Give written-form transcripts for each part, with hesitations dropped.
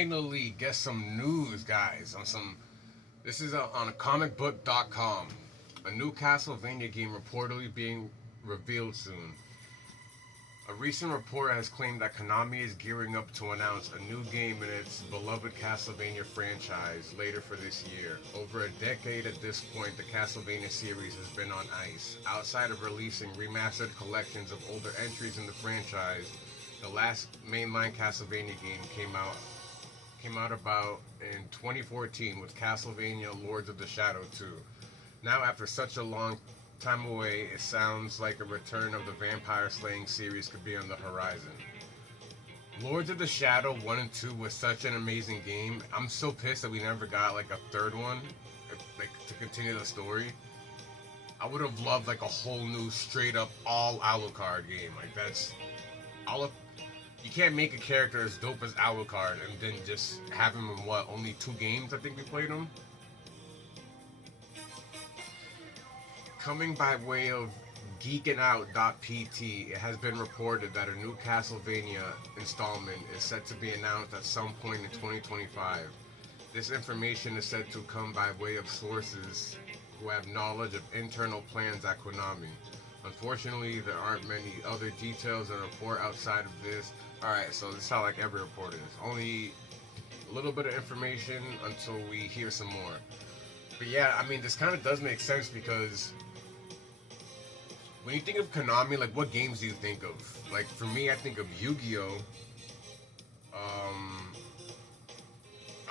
finally get some news, guys. This is on comicbook.com. A new Castlevania game reportedly being revealed soon. A recent report has claimed that Konami is gearing up to announce a new game in its beloved Castlevania franchise later for this year. Over a decade at this point, the Castlevania series has been on ice. Outside of releasing remastered collections of older entries in the franchise, the last mainline Castlevania game came out about in 2014 with Castlevania Lords of the Shadow 2. Now, after such a long time away, it sounds like a return of the vampire slaying series could be on the horizon. Lords of the Shadow 1 and 2 was such an amazing game. I'm so pissed that we never got like a third one, like to continue the story. I would have loved like a whole new straight up all Alucard game. Like that's all. You can't make a character as dope as Alucard and then just have him in what, only 2 games I think we played him? Coming by way of geekinout.pt, it has been reported that a new Castlevania installment is set to be announced at some point in 2025. This information is said to come by way of sources who have knowledge of internal plans at Konami. Unfortunately, there aren't many other details in the report outside of this. Alright, so this is how like every report is. Only a little bit of information until we hear some more. But yeah, I mean, this kind of does make sense because when you think of Konami, like, what games do you think of? Like, for me, I think of Yu-Gi-Oh!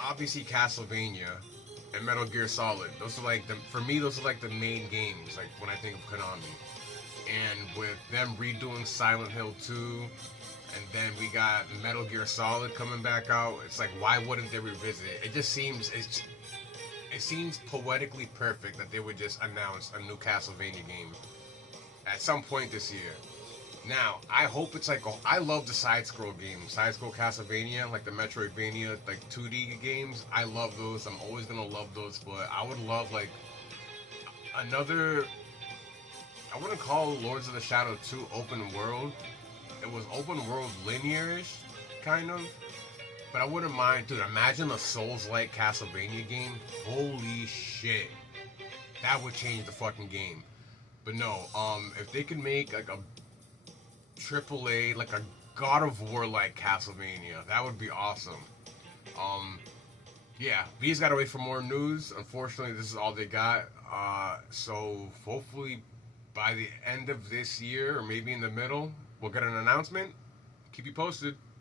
Obviously Castlevania, and Metal Gear Solid. Those are like those are like the main games, like, when I think of Konami. And with them redoing Silent Hill 2, and then we got Metal Gear Solid coming back out, it's like, why wouldn't they revisit it? It just seems, it seems poetically perfect that they would just announce a new Castlevania game at some point this year. Now, I hope it's like, I love the side-scroll games. Side-scroll Castlevania, like the Metroidvania, like 2D games. I love those. I'm always gonna love those, but I would love, like, another, I wouldn't call Lords of the Shadow 2 open world. It was open world linear-ish, kind of. But I wouldn't mind, dude, imagine a Souls-like Castlevania game. Holy shit. That would change the fucking game. But no, if they could make like a AAA, like a God of War like Castlevania, that would be awesome. Yeah, V's gotta wait for more news. Unfortunately, this is all they got. So hopefully by the end of this year, or maybe in the middle, we'll get an announcement. Keep you posted.